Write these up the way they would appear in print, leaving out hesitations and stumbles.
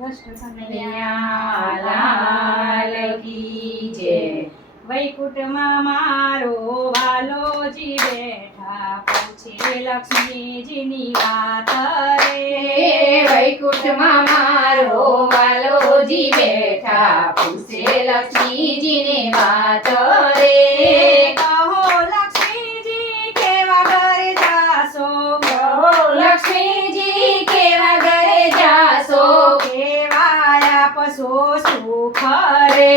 કૃષ્ણ કનૈયા લાલ કી જય. વૈકુંઠમાં મારો વાલોજી બેઠા પૂછે લક્ષ્મીજીની વાત રે. વૈકુંઠમાં મારો વાલોજી બેઠા પૂછે લક્ષ્મીજીની વાત રે. કહો લક્ષ્મીજી કેવા ઘરે જાશો, કહો લક્ષ્મીજી કેવા ઘરે જાશો, કેવા આપશો સુખ રે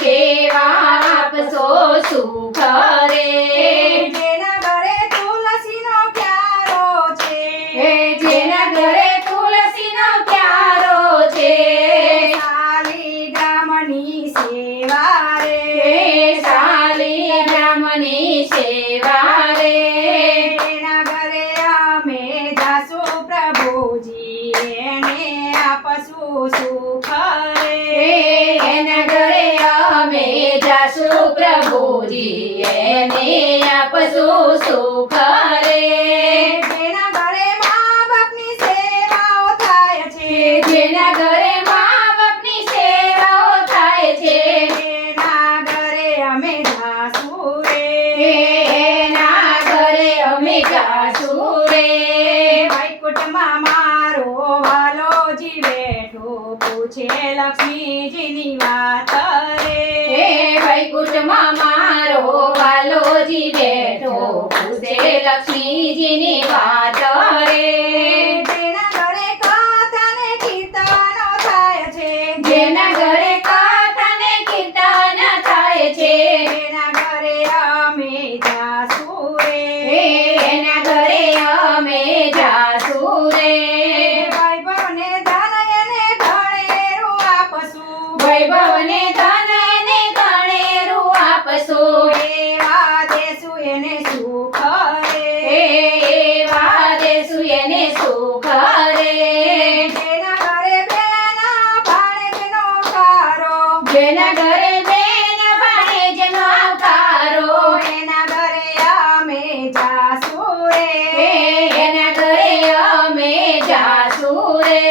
કેવા આપશો સુખ રે. જેના ઘરે તુલસીનો ક્યારો છે, જેના ઘરે તુલસીનો ક્યારો છે, શાલિગ્રામની સેવા રે, શાલિગ્રામની સેવા રે. એના ઘરે અમે જાશું પ્રભુજી, એને આપશું સુખ રે. એના ઘરે અમે જાશું પ્રભુજી, એને આપશું સુખ રે. જેના ઘરે મા બાપની સેવાઓ થાય છે, જેના ઘરે મા બાપની સેવાઓ થાય છે, એના ઘરે અમે જાશું રે. એના ઘરે અમે જાશું રે. વૈકુંઠમાં મારો વાલોજી બેઠો પૂછે લક્ષ્મીજીની વાત રે. વૈકુંઠમાં મારો વાલોજી બેઠો પૂછે લક્ષ્મીજીની વાત રે. જેના ઘરે કથા ને કીર્તનો થાય છે, જેના ઘરે કથા ને કીર્તન થાય છે, એના ઘરે અમે જાશું રે. એના ઘરે અમે જાશું રે. વૈભવને ધન એને ઘણેરું આપશું, વૈભવને ધન એને ગણેરું આપશું, એવા દેશું એને સુખ રે. એવા દેશું એને સુખ રે. જેના ઘરે બેના ભાણેજનો કારો, જેના ઘરે બેન ભાણેજનો આવકારો, એના ઘરે અમે જાશું રે. એના ઘરે અમે જાશું રે.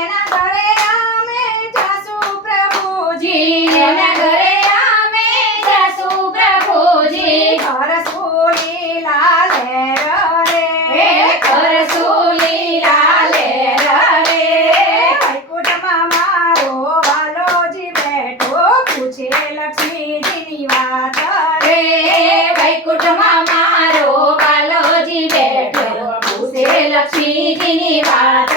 એના ઘરે અમે જાશું પ્રભુજી, એના ઘરે અમે જાશું પ્રભુજી, કરશું લીલા લહેર રે. કરશું લીલા લહેર રે. વૈકુંઠમાં મારો વાલોજી બેઠો પૂછે લક્ષ્મીજીની વાત રે. વૈકુંઠમાં મારો વાલોજી બેઠો પૂછે લક્ષ્મીજીની વાત